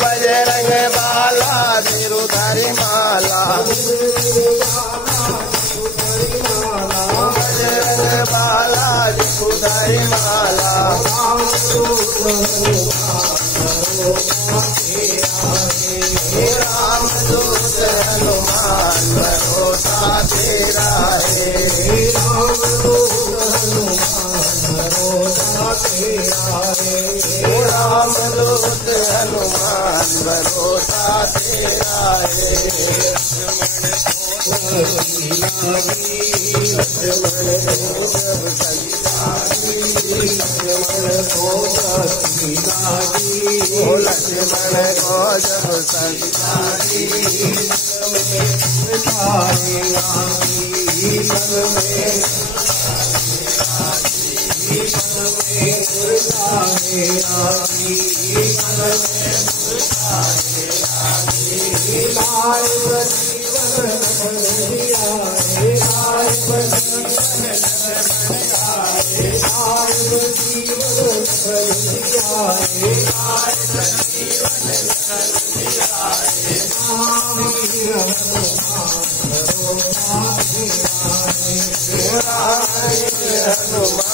बजरंग बाला सिरुधरि माला, बजरंग बाला सिरुधरि माला, राम दूत हनुमान भरोसा तेरा है, राम दूत हनुमान भरोसा तेरा है। लक्ष्मण को जब संसारी हनुमान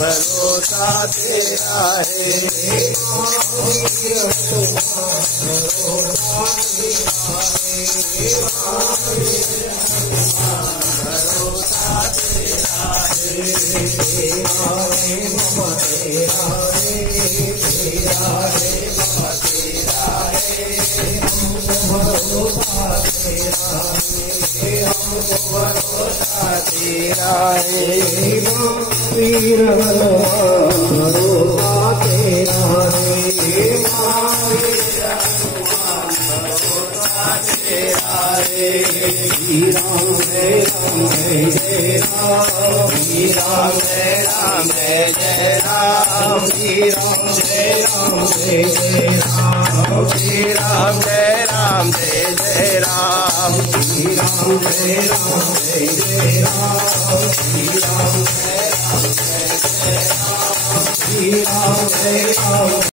भरोसा तेरा है, तेरा है वीर हनुमान भरोसा तेरा है, श्री राम जय राम जय जय राम, श्री राम जय राम जय जय राम, श्री राम जय राम जय जय राम, श्री राम जय राम जय जय राम, श्री राम जय राम जय जय राम, श्री राम जय राम जय जय राम, श्री राम जय राम।